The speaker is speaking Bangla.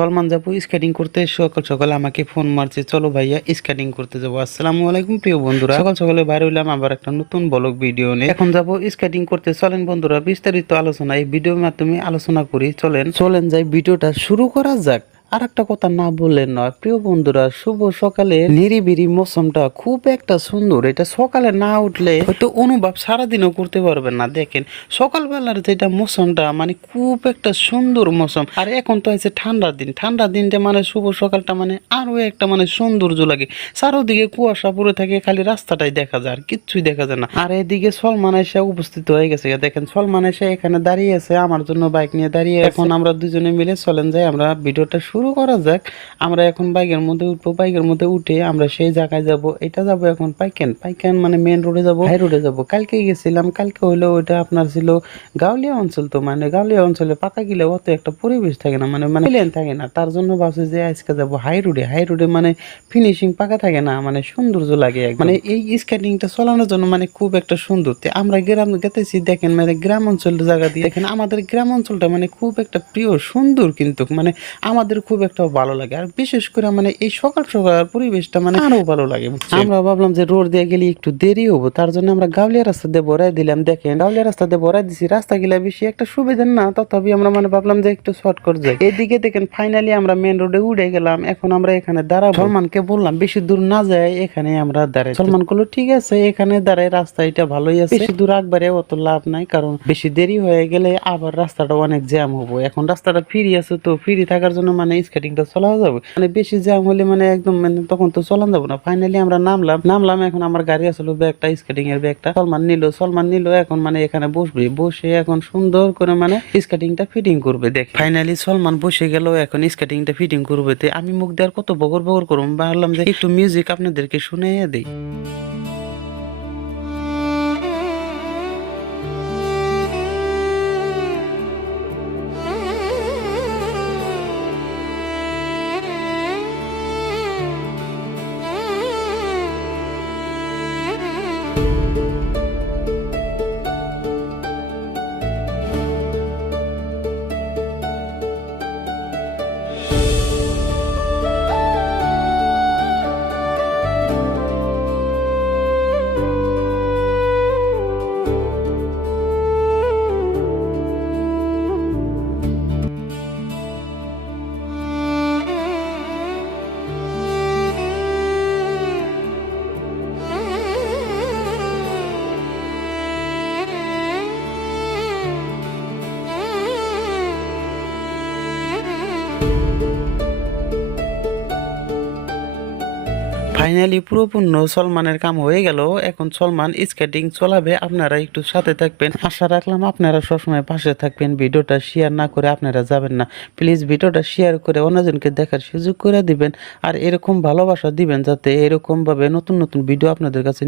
সলমান যাবো স্কেটিং করতে, সকাল সকাল আমাকে ফোন মারছে, চলো ভাইয়া স্কেটিং করতে যাবো। আসসালামু আলাইকুম প্রিয় বন্ধুরা, সকাল সকালে বাইরে হইলাম আবার একটা নতুন ব্লগ ভিডিও নিয়ে। এখন যাবো স্কেটিং করতে, চলেন বন্ধুরা বিস্তারিত আলোচনা এই ভিডিওর মাধ্যমে আলোচনা করি। চলেন চলেন যাই, ভিডিওটা শুরু করা যাক। আর একটা কথা না বললেন নয় প্রিয় বন্ধুরা, শুভ সকালে নিরিবিরি মৌসুমটা খুব একটা সুন্দর। এটা সকালে না উঠলে হয়তো অনুভব সারাদিনও করতে পারবেন না। দেখেন সকালবেলার যেটা মৌসুমটা মানে খুব একটা সুন্দর মৌসুম। আর এখন তো আছে ঠান্ডার দিন, ঠান্ডার দিনটা মানে শুভ সকালটা মানে আরো একটা মানে সৌন্দর্য লাগে। চারোদিকে কুয়াশা পড়ে থাকে, খালি রাস্তাটাই দেখা যায় আর কিচ্ছুই দেখা যায় না। আর এদিকে সলমান এসে উপস্থিত হয়ে গেছে। দেখেন সলমান এসে এখানে দাঁড়িয়ে আছে, আমার জন্য বাইক নিয়ে দাঁড়িয়ে। এখন আমরা দুজনে মিলে চলেন যাই, আমরা ভিডিওটা শুরু করা যাক। আমরা এখন বাইকের মধ্যে উঠবো, বাইকের মধ্যে উঠে আমরা সেই জায়গায় যাব। এটা যাব এখন পাইকেন, পাইকেন মানে মেন রোডে যাব, হাই রোডে যাব। কালকে গেছিলাম, কালকে হইলো ওইটা আপনার ছিল গাউলিয়া অঞ্চল। তো মানে গাউলিয়া অঞ্চলে পাকা গিলে অত একটা পরিবেশ থাকে না, মানে মানে প্লেন থাকে না। তার জন্য ভাবছি যে আজকে যাবো হাই রোডে। হাই রোডে মানে ফিনিশিং পাকা থাকে না, মানে সৌন্দর্য লাগে একদম। মানে এই স্কেটিংটা চালানোর জন্য মানে খুব একটা সুন্দর। আমরা গ্রাম গেতেছি, দেখেন মানে গ্রাম অঞ্চলের জায়গা দিয়ে দেখেন আমাদের গ্রাম অঞ্চলটা মানে খুব একটা প্রিয় সুন্দর, কিন্তু মানে আমাদের খুব একটা ভালো লাগে। আর বিশেষ করে মানে এই সকাল সকাল পরিবেশটা মানে আরো ভালো লাগে। আমরা ভাবলাম যে রোড দিয়ে গেলে একটু দেরি হবো, তার জন্য আমরা গাউলিয়া রাস্তা দিয়ে ভরাই দিলাম। দেখেন গাউলিয়া রাস্তা দিয়ে ভরাই দিছি, রাস্তা গেলে বেশি একটা সুবিধা না, তথাপি আমরা মানে ভাবলাম যে একটু শর্টকাট যাই। এদিকে দেখেন ফাইনালি আমরা মেন রোডে উঠে গেলাম। এখন আমরা এখানে দাঁড়াবো। সলমানকে বললাম বেশি দূর না যায়, এখানে আমরা দাঁড়াই। সলমান বললো ঠিক আছে, এখানে দাঁড়াই, রাস্তা এটা ভালোই আছে, বেশি দূর একবারে অত লাভ নাই, কারণ বেশি দেরি হয়ে গেলে আবার রাস্তাটা অনেক জ্যাম হবো। এখন রাস্তাটা ফ্রি আছে, তো ফ্রি থাকার জন্য মানে স্কেটিংটা চলা যাবে। মানে বেশি জ্যাম হলে মানে একদম মানে তখন তো চলান যাবো না। ফাইনালি আমরা নামলাম। এখন আমার গাড়ি আসলো, ব্যাগটা স্কেটিং এর ব্যাগটা সলমান নিল। এখন মানে এখানে বসবে, বসে এখন সুন্দর করে মানে স্কেটিংটা ফিটিং করবে। দেখ ফাইনালি সলমান বসে গেল, এখন স্কেটিংটা ফিটিং করবে। আমি মুখ দেওয়ার কত বগর বগর করবো, ভাবলাম যে একটু মিউজিক আপনাদেরকে শুনিয়ে দেই। ফাইনালি পুরোপূর্ণ সলমানের কাম হয়ে গেল। এখন সলমান স্কেটিং চলাবে, আপনারা একটু সাথে থাকবেন। আশা রাখলাম আপনারা সবসময় পাশে থাকবেন। ভিডিওটা শেয়ার না করে আপনারা যাবেন না, প্লিজ ভিডিওটা শেয়ার করে অন্যজনকে দেখার সুযোগ করে দিবেন। আর এরকম ভালোবাসা দিবেন যাতে এরকম ভাবে নতুন নতুন ভিডিও আপনাদের কাছে